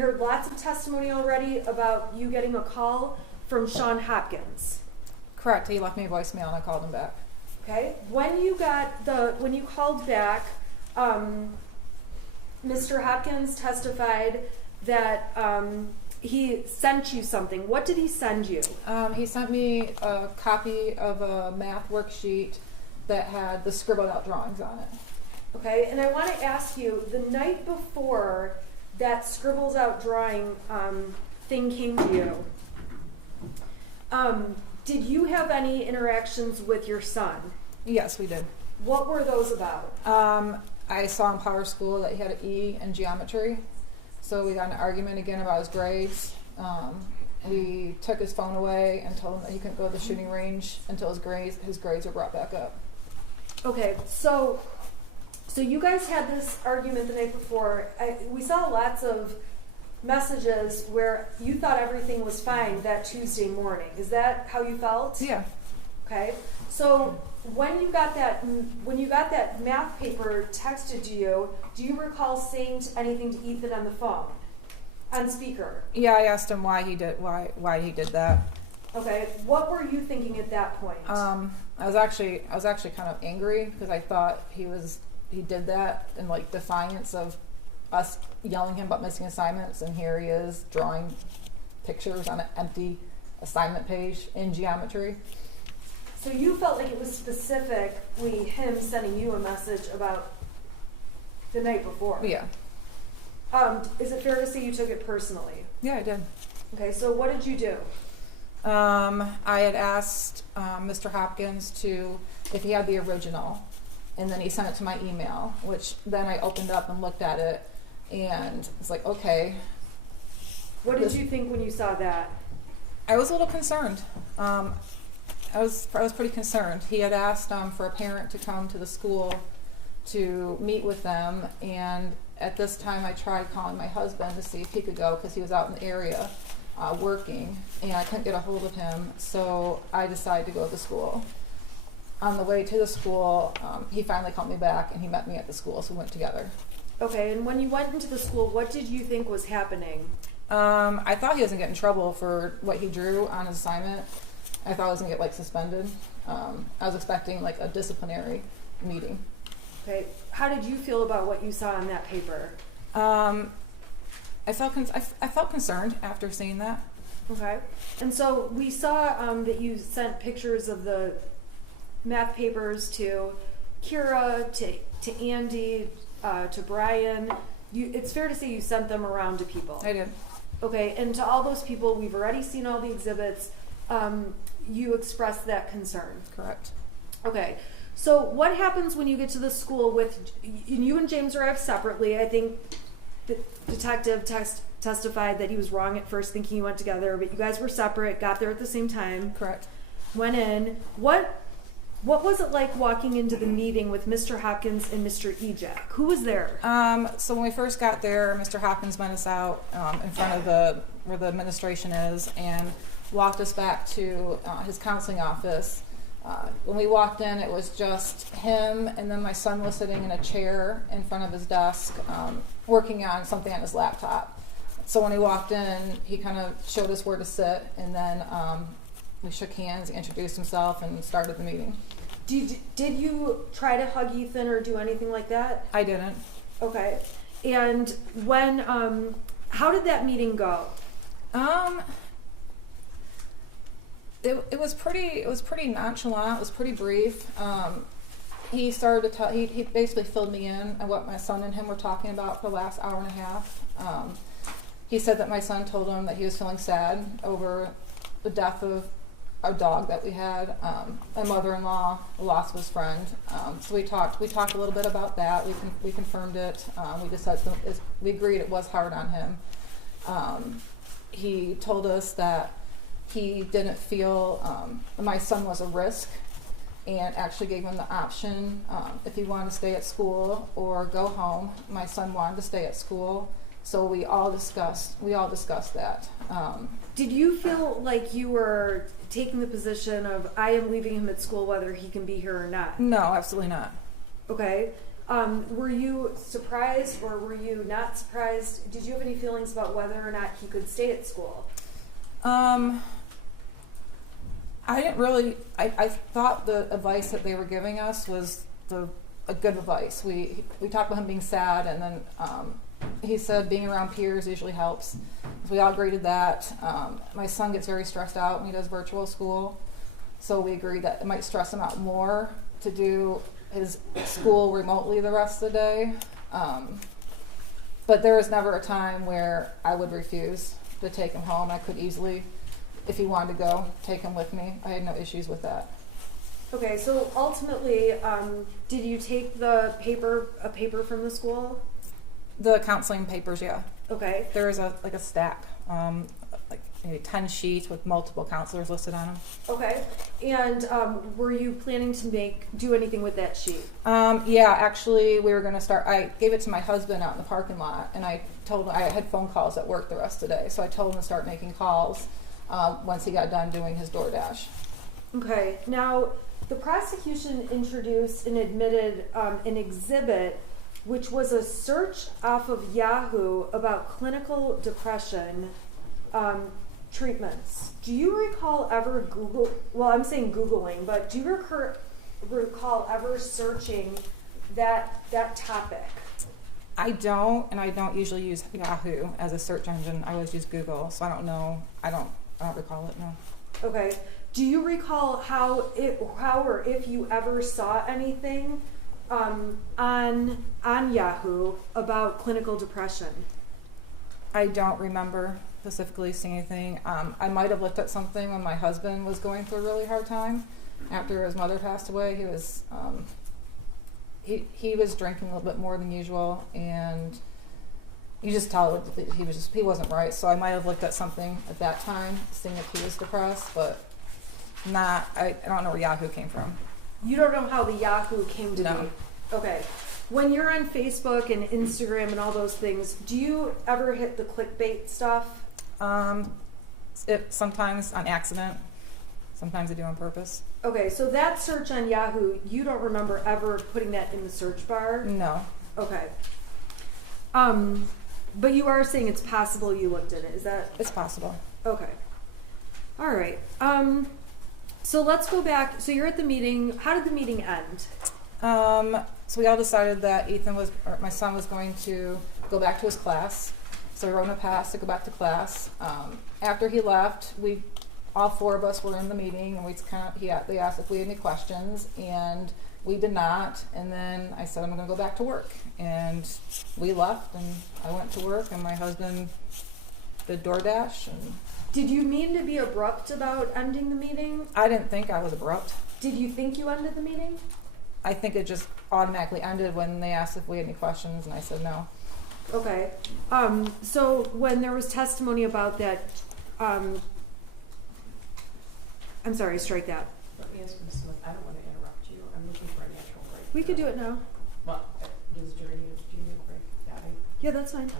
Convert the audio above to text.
heard lots of testimony already about you getting a call from Sean Hopkins. Correct. He left me a voicemail and I called him back. Okay. When you called back, Mr. Hopkins testified that he sent you something. What did he send you? He sent me a copy of a math worksheet that had the scribbled out drawings on it. Okay, and I want to ask you, the night before that scribbles out drawing thing came to you, did you have any interactions with your son? Yes, we did. What were those about? I saw in Power School that he had an E in geometry, so we got in an argument again about his grades. We took his phone away and told him that he couldn't go to the shooting range until his grades were brought back up. Okay, so you guys had this argument the night before. We saw lots of messages where you thought everything was fine that Tuesday morning. Is that how you felt? Yeah. Okay. So when you got that math paper texted to you, do you recall saying anything to Ethan on the phone, on speaker? Yeah, I asked him why he did that. Okay. What were you thinking at that point? I was actually kind of angry because I thought he did that in like defiance of us yelling him about missing assignments, and here he is drawing pictures on an empty assignment page in geometry. So you felt like it was specifically him sending you a message about the night before? Yeah. Is it fair to say you took it personally? Yeah, I did. Okay, so what did you do? I had asked Mr. Hopkins if he had the original, and then he sent it to my email, which then I opened up and looked at it, and it's like, okay. What did you think when you saw that? I was a little concerned. I was pretty concerned. He had asked for a parent to come to the school to meet with them, and at this time I tried calling my husband to see if he could go because he was out in the area working, and I couldn't get a hold of him, so I decided to go to the school. On the way to the school, he finally called me back, and he met me at the school, so we went together. Okay, and when you went into the school, what did you think was happening? I thought he was going to get in trouble for what he drew on his assignment. I thought I was going to get suspended. I was expecting a disciplinary meeting. Okay, how did you feel about what you saw on that paper? I felt concerned after seeing that. Okay, and so we saw that you sent pictures of the math papers to Kira, to Andy, to Brian. It's fair to say you sent them around to people. I did. Okay, and to all those people, we've already seen all the exhibits. You expressed that concern. Correct. Okay, so what happens when you get to the school with you and James arrived separately? I think the detective testified that he was wrong at first, thinking you went together, but you guys were separate, got there at the same time. Correct. Went in. What was it like walking into the meeting with Mr. Hopkins and Mr. Ejak? Who was there? So when we first got there, Mr. Hopkins met us out in front of where the administration is and walked us back to his counseling office. When we walked in, it was just him, and then my son was sitting in a chair in front of his desk working on something on his laptop. So when he walked in, he kind of showed us where to sit, and then we shook hands, he introduced himself, and started the meeting. Did you try to hug Ethan or do anything like that? I didn't. Okay. And when, how did that meeting go? It was pretty nonchalant. It was pretty brief. He started to tell. He basically filled me in on what my son and him were talking about for the last hour and a half. He said that my son told him that he was feeling sad over the death of our dog that we had. My mother-in-law, the loss of his friend. So we talked a little bit about that. We confirmed it. We decided we agreed it was hard on him. He told us that he didn't feel my son was a risk, and actually gave him the option if he wanted to stay at school or go home. My son wanted to stay at school, so we all discussed that. Did you feel like you were taking the position of I am leaving him at school whether he can be here or not? No, absolutely not. Okay. Were you surprised or were you not surprised? Did you have any feelings about whether or not he could stay at school? I didn't really. I thought the advice that they were giving us was a good advice. We talked about him being sad, and then he said being around peers usually helps. So we all agreed to that. My son gets very stressed out when he does virtual school, so we agreed that it might stress him out more to do his school remotely the rest of the day. But there was never a time where I would refuse to take him home. I could easily, if he wanted to go, take him with me. I had no issues with that. Okay, so ultimately, did you take a paper from the school? The counseling papers, yeah. Okay. There is a stack, like maybe 10 sheets with multiple counselors listed on them. Okay. And were you planning to do anything with that sheet? Yeah, actually, we were going to start. I gave it to my husband out in the parking lot, and I told him I had phone calls at work the rest of the day, so I told him to start making calls once he got done doing his DoorDash. Okay. Now, the prosecution introduced and admitted an exhibit, which was a search off of Yahoo about clinical depression treatments. Do you recall ever Googling, but do you recall ever searching that topic? I don't, and I don't usually use Yahoo as a search engine. I always use Google, so I don't know. I don't recall it, no. Okay. Do you recall how or if you ever saw anything on Yahoo about clinical depression? I don't remember specifically seeing anything. I might have looked at something when my husband was going through a really hard time after his mother passed away. He was he was drinking a little bit more than usual, and you just tell that he wasn't right. So I might have looked at something at that time, seeing if he was depressed, but not. I don't know where Yahoo came from. You don't know how the Yahoo came to No. be? Okay. When you're on Facebook and Instagram and all those things, do you ever hit the clickbait stuff? Sometimes on accident. Sometimes I do on purpose. Okay, so that search on Yahoo, you don't remember ever putting that in the search bar? No. Okay. But you are saying it's possible you looked at it. Is that? It's possible. Okay. All right. So let's go back. So you're at the meeting. How did the meeting end? So we all decided that my son was going to go back to his class. So we wrote him a pass to go back to class. After he left, all four of us were in the meeting, and they asked if we had any questions, and we did not. And then I said, I'm going to go back to work. And we left, and I went to work, and my husband did DoorDash. And Did you mean to be abrupt about ending the meeting? I didn't think I was abrupt. Did you think you ended the meeting? I think it just automatically ended when they asked if we had any questions, and I said no. Okay. So when there was testimony about that, I'm sorry, strike that. Let me ask Ms. Smith, I don't want to interrupt you. I'm looking for a natural break. We could do it now. Well, do you need a break? Daddy? Yeah, that's fine.